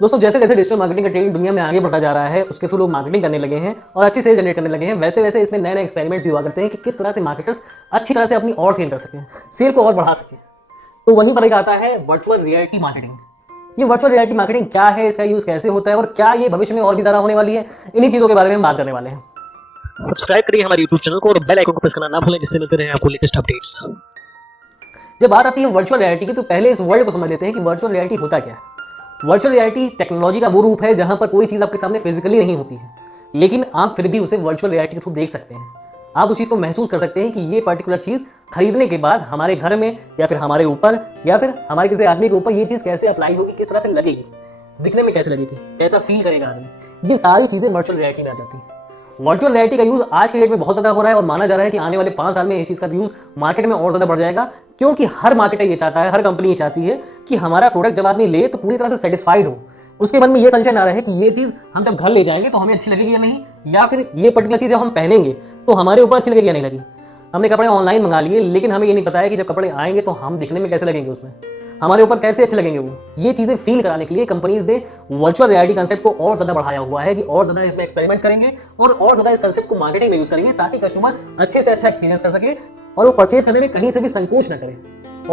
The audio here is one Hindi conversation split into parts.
दोस्तों जैसे जैसे डिजिटल मार्केटिंग का ट्रेंड दुनिया में आगे बढ़ता जा रहा है, उसके थ्रू लोग मार्केटिंग करने लगे हैं और अच्छी सेल जनरेट करने लगे हैं, वैसे वैसे इसमें नए नए एक्सपेरिमेंट्स भी हुआ करते हैं कि किस तरह से मार्केटर्स अच्छी तरह से अपनी और सेल कर सकें, सेल को और बढ़ा सकें। तो वहीं पर एक आता है वर्चुअल रियलिटी मार्केटिंग। ये वर्चुअल रियलिटी मार्केटिंग क्या है, इसका यूज कैसे होता है और क्या ये भविष्य में और भी ज्यादा होने वाली है, इन्हीं चीजों के बारे में हम बात करने वाले हैं। सब्सक्राइब करिए हमारे YouTube चैनल को और बेल आइकन को प्रेस करना ना भूलें, जिससे मिलते रहे आपको लेटेस्ट अपडेट्स। जब बात आती है वर्चुअल रियलिटी की, तो पहले इस वर्ड को समझ लेते हैं कि वर्चुअल रियलिटी होता क्या है। वर्चुअल रियलिटी टेक्नोलॉजी का वो रूप है जहां पर कोई चीज आपके सामने फिजिकली नहीं होती है, लेकिन आप फिर भी उसे वर्चुअल रियलिटी के थ्रू देख सकते हैं। आप उस चीज को महसूस कर सकते हैं कि ये पर्टिकुलर चीज खरीदने के बाद हमारे घर में या फिर हमारे ऊपर या फिर हमारे किसी आदमी के ऊपर ये चीज कैसे अप्लाई होगी, किस तरह से लगेगी, दिखने में कैसे लगेगी, कैसा फील करेगा आदमी। ये सारी चीजें वर्चुअल रियलिटी में आ जाती है। वर्चुअल रियलिटी का यूज आज के डेट में बहुत ज्यादा हो रहा है और माना जा रहा है कि आने वाले 5 साल में इस चीज का यूज मार्केट में और ज्यादा बढ़ जाएगा, क्योंकि हर मार्केटर ये चाहता है, हर कंपनी ये चाहती है कि हमारा प्रोडक्ट जब आदमी ले तो पूरी तरह से सेटिस्फाइड हो, उसके मन में ये संशय ना रहे कि ये चीज हम जब घर ले जाएंगे तो हमें अच्छी लगेगी या नहीं, या फिर ये पर्टिकुलर चीज जब हम पहनेंगे तो हमारे ऊपर अच्छी लगेगी या नहीं लगेगी। हमने कपड़े ऑनलाइन मंगा लिए, लेकिन हमें ये नहीं पता है कि जब कपड़े आएंगे तो हम दिखने में कैसे लगेंगे, उसमें हमारे ऊपर कैसे अच्छे लगेंगे वो। ये चीजें फील कराने के लिए कंपनीज ने वर्चुअल रियलिटी कंसेप्ट को और ज्यादा बढ़ाया हुआ है कि और ज्यादा इसमें एक्सपेरिमेंट्स करेंगे और ज्यादा इस कंसेप्ट को मार्केटिंग में यूज करेंगे, ताकि कस्टमर अच्छे से अच्छा एक्सपीरियंस कर सके और वो परचेज करने में कहीं से भी संकोच न करे।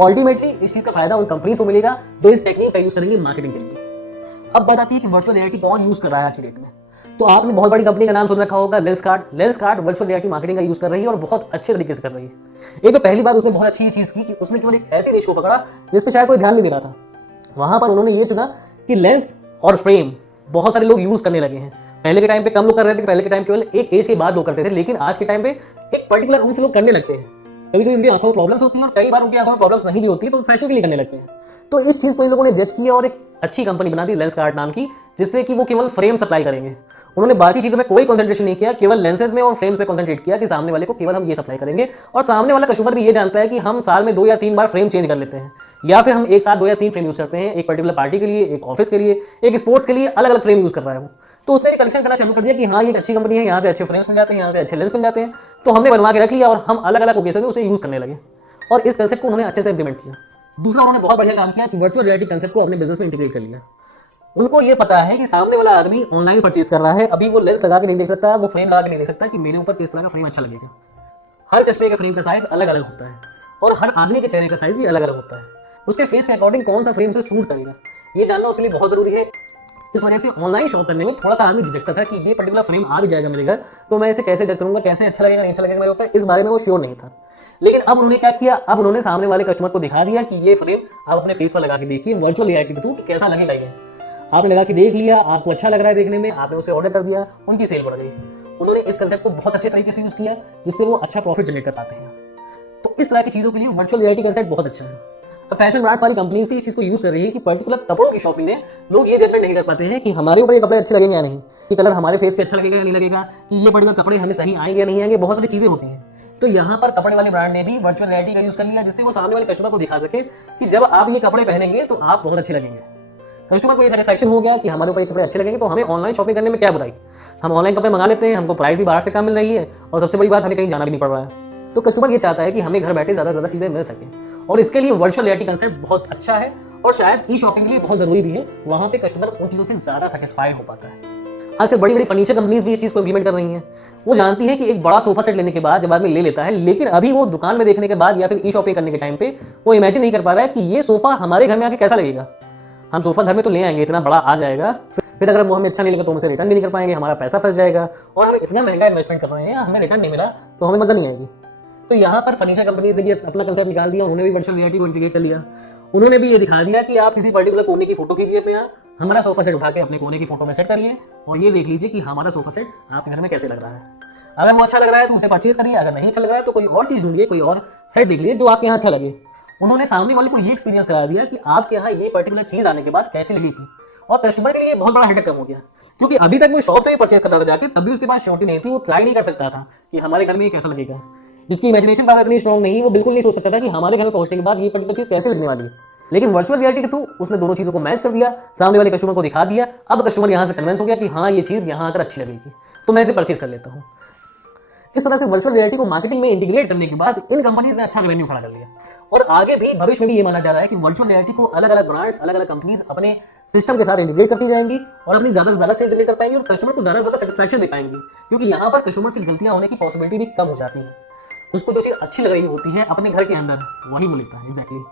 अल्टीमेटली इस चीज का फायदा उन कंपनीज को मिलेगा जो इस टेक्निक का यूज करेंगे मार्केटिंग के लिए। अब बात आती है कि वर्चुअल रियलिटी कौन यूज कर रहा है आज के डेट में। तो आपने बहुत बड़ी कंपनी का नाम सुन रखा होगा, लेंसकार्ट वर्चुअल रियलिटी मार्केटिंग का यूज कर रही है और बहुत अच्छे तरीके से कर रही है। एक तो पहली बात उसने बहुत अच्छी चीज की कि उसने केवल एक ऐसी निश को पकड़ा जिस पे शायद कोई ध्यान नहीं दे रहा था। वहां पर उन्होंने ये चुना कि लेंस और फ्रेम बहुत सारे लोग यूज करने लगे हैं। पहले के टाइम पे कम लोग कर रहे थे, पहले के टाइम केवल एक एज के बाद लोग करते थे, लेकिन आज के टाइम पे एक पर्टिकुलर उम्र से लोग करने लगते हैं। कभी कभी उनकी आंखों में प्रॉब्लम्स होती है और कई बार उनकी आंखों में प्रॉब्लम्स नहीं भी होती है, तो फैशन के लिए करने लगते हैं। तो इस चीज को इन लोगों ने जज किया और एक अच्छी कंपनी बना दी लेंसकार्ट नाम की, जिससे कि वो केवल फ्रेम सप्लाई करेंगे। उन्होंने बाकी चीजों में कोई कंसंट्रेशन नहीं किया, केवल लेंसेज में और फ्रेम्स में कंसंट्रेट किया कि सामने वाले को केवल हम ये सप्लाई करेंगे। और सामने वाला कस्टमर भी ये जानता है कि हम साल में 2 या 3 बार फ्रेम चेंज कर लेते हैं, या फिर हम एक साथ 2 या 3 फ्रेम यूज करते हैं, एक पर्टिकुलर पार्टी के लिए, एक ऑफिस के लिए, एक स्पोर्ट्स के लिए, अलग अलग फ्रेम यूज कर रहा है वो। तो उसने कलेक्शन करना चालू कर दिया कि हाँ ये एक अच्छी कंपनी है, यहाँ से अच्छे फ्रेम्स मिल जाते हैं, यहाँ से अच्छे लेंस मिल जाते हैं, तो हमने बनवा के रख लिया और हम अलग अलग ओकेजन में उसे यूज करने लगे और इस कंसेप्ट को उन्होंने अच्छे से इंप्लीमेंट किया। दूसरा, उन्होंने बहुत बढ़िया काम किया कि वर्चुअल रियलिटी कंसेप्ट को अपने बिजनेस में इंटीग्रेट कर लिया। उनको ये पता है कि सामने वाला आदमी ऑनलाइन परचेज कर रहा है, अभी वो लेंस लगा के नहीं देख सकता, वो फ्रेम लगा के नहीं देख सकता कि मेरे ऊपर किस तरह का फ्रेम अच्छा लगेगा। हर चश्मे के फ्रेम का साइज अलग अलग होता है और हर आदमी के चेहरे का साइज भी अलग अलग होता है। उसके फेस के अकॉर्डिंग कौन सा फ्रेम उसे सूट करेगा, ये जानना उसके लिए बहुत जरूरी है। इस वजह से ऑनलाइन शॉप करने में थोड़ा सा आदमी झिझकता था कि ये पर्टिकुलर फ्रेम आ भी जाएगा मेरे घर, तो मैं इसे कैसे जज करूंगा, कैसे अच्छा लगेगा नहीं अच्छा लगेगा मेरे ऊपर, इस बारे में वो श्योर नहीं था। लेकिन अब उन्होंने क्या किया, अब उन्होंने सामने वाले कस्टमर को दिखा दिया कि ये फ्रेम आप अपने फेस पर लगा के देखिए वर्चुअल रियलिटी के थ्रू कि कैसा लगेगा ये। आपने लगा के देख लिया, आपको अच्छा लग रहा है देखने में, आपने उसे ऑर्डर कर दिया, उनकी सेल बढ़ गई। उन्होंने इस कंसेप्ट को बहुत अच्छे तरीके से यूज किया जिससे वो अच्छा प्रॉफिट जनरेट कर पाते हैं। तो इस तरह की चीजों के लिए वर्चुअल रियलिटी कंसेप्ट बहुत अच्छा है। तो फैशन ब्रांड वाली कंपनीज भी इस चीज को यूज कर रही है कि पर्टिकुलर कपड़ों की शॉपिंग में लोग ये जजमेंट नहीं कर पाते हैं कि हमारे ऊपर ये कपड़े अच्छे लगेंगे या नहीं, कि कलर हमारे फेस पे अच्छा लगेगा या नहीं लगेगा, कि ये पर्टिकुलर कपड़े हमें सही आएंगे या नहीं आएंगे, बहुत सारी चीजें होती हैं। तो यहाँ पर कपड़े वाली ब्रांड ने भी वर्चुअल रियलिटी का यूज कर लिया, जिससे वो सामने वाले कस्टमर को दिखा सके कि जब आप ये कपड़े पहनेंगे तो आप बहुत अच्छे लगेंगे। कस्टमर को ये सेटिस्फैक्शन हो गया कि हमारे ऊपर ये कपड़े अच्छे लगेंगे, तो हमें ऑनलाइन शॉपिंग करने में क्या बुराई, हम ऑनलाइन कपड़े मंगा लेते हैं, हमको प्राइस भी बाहर से कम मिल रही है और सबसे बड़ी बात हमें कहीं जाना भी नहीं पड़ रहा है। तो कस्टमर ये चाहता है कि हमें घर बैठे ज्यादा से ज्यादा चीजें मिल सके, और इसके लिए वर्चुअल रियलिटी कंसेप्ट बहुत अच्छा है और शायद ई शॉपिंग के लिए बहुत जरूरी भी है। वहां पे कस्टमर उन चीजों से ज्यादा सेटिस्फाइड हो पाता है। आजकल बड़ी बड़ी फर्नीचर कंपनीज भी इस चीज को इंप्लीमेंट कर रही हैं। वो जानती है कि एक बड़ा सोफा सेट लेने के बाद जब आदमी ले लेता है, लेकिन अभी वो दुकान में देखने के बाद या फिर ई शॉपिंग करने के टाइम पे वो इमेजिन नहीं कर पा रहा है कि ये सोफा हमारे घर में आके कैसा लगेगा। हम सोफा घर में तो ले आएंगे, इतना बड़ा आ जाएगा, फिर अगर वो हमें अच्छा नहीं लगा तो हम उसे रिटर्न भी नहीं कर पाएंगे, हमारा पैसा फंस जाएगा, और हम इतना महंगा इन्वेस्टमेंट कर रहे हैं, हमें रिटर्न नहीं मिला तो हमें मजा नहीं आएगी। तो यहाँ पर फर्नीचर कंपनीज ने भी अपना कंसेप्ट निकाल दिया, उन्होंने भी वर्चुअल रियलिटी को इंटीग्रेट कर लिया। उन्होंने भी ये दिखा दिया कि आप किसी पर्टिकुलर कोने की फोटो कीजिए अपने यहाँ, हमारा सोफा सेट उठा के अपने कोने की फोटो में सेट करिए और ये देख लीजिए कि हमारा सोफा सेट आपके घर में कैसे लग रहा है। अगर वो अच्छा लग रहा है तो उसे परचेज करिए, अगर नहीं अच्छा लग रहा है तो कोई और चीज ढूंढिए, कोई और सेट देख लीजिए जो आपके यहाँ अच्छा लगे। उन्होंने सामने वाले को ये एक्सपीरियंस करा दिया कि आपके यहाँ ये पर्टिकुलर चीज आने के बाद कैसी लगी थी, और कस्टमर के लिए बहुत बड़ा हेडेक कम हो गया, क्योंकि अभी तक वो शॉप से ही परचेज करता था जाके, तब भी उसके पास श्योरिटी नहीं थी, वो ट्राई नहीं कर सकता था कि हमारे घर में ये कैसा लगेगा। जिसकी इमेजिनेशन पावर इतनी स्ट्रॉन्ग नहीं, वो बिल्कुल नहीं सोच सकता था कि हमारे घर में पहुंचने के बाद ये पर्टिकुलर चीज कैसे लगने वाली है। लेकिन वर्चुअल रियलिटी के थ्रू उसने दोनों चीजों को मैच कर दिया, सामने वाले कस्टमर को दिखा दिया। अब कस्टमर यहां से कन्विंस हो गया कि हाँ ये चीज यहां आकर अच्छी लगेगी, तो मैं इसे परचेज कर लेता हूं। इस तरह से वर्चुअल रियलिटी को मार्केटिंग में इंटीग्रेट करने के बाद इन कंपनीज ने अच्छा रेवेन्यू खड़ा कर लिया और आगे भी भविष्य में भी ये माना जा रहा है कि वर्चुअल रियलिटी को अलग अलग ब्रांड्स, अलग अलग कंपनीज अपने सिस्टम के साथ इंटीग्रेट करती जाएंगी और अपनी ज्यादा से ज्यादा सेल जनरेट कर पाएंगी और कस्टमर को ज्यादा से ज्यादा सेटिस्फैक्शन दे पाएंगी, क्योंकि यहाँ पर कस्टमर से गलतियां होने की पॉसिबिलिटी भी कम हो जाती है। उसको जो चीज अच्छी लग रही होती है अपने घर के अंदर, वही वो लेता है। एग्जैक्टली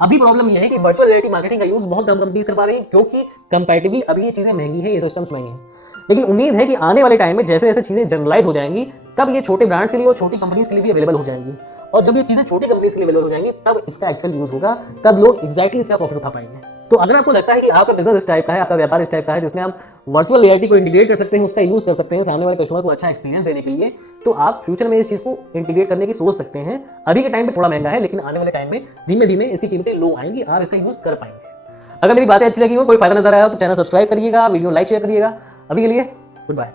अभी प्रॉब्लम यह है कि वर्चुअल रियलिटी मार्केटिंग का यूज बहुत कम कंपनीज कर पा रही है, क्योंकि कंपैरेटिवली अभी ये चीजें महंगी है, ये सिस्टम्स महंगे हैं। लेकिन उम्मीद है कि आने वाले टाइम में जैसे जैसे चीजें जनरलाइज हो जाएंगी तब ये छोटे ब्रांड्स के लिए और छोटी कंपनीज के लिए भी अवेलेबल हो जाएंगी, और जब ये चीजें छोटी कंपनीज के लिए अवेलेबल हो जाएंगी तब इसका एक्चुअल यूज होगा, तब लोग एग्जैक्टली इसका प्रॉफिट उठा पाएंगे। तो अगर आपको लगता है कि आपका बिजनेस इस टाइप का है, आपका व्यापार इस टाइप का है जिसमें आप वर्चुअल रियलिटी को इंटीग्रेट कर सकते हैं, उसका यूज कर सकते हैं सामने वाले कस्टमर को अच्छा एक्सपीरियंस देने के लिए, तो आप फ्यूचर में इस चीज को इंटीग्रेट करने की सोच सकते हैं। अभी के टाइम पे थोड़ा महंगा है, लेकिन आने वाले टाइम में धीमे धीमे इसकी कीमतें लो आएंगी, आप इसका यूज कर पाएंगे। अगर मेरी बातें अच्छी लगी हो, कोई फायदा नजर आया हो तो चैनल सब्सक्राइब करिएगा, वीडियो लाइक शेयर करिएगा। अभी के लिए गुड बाय।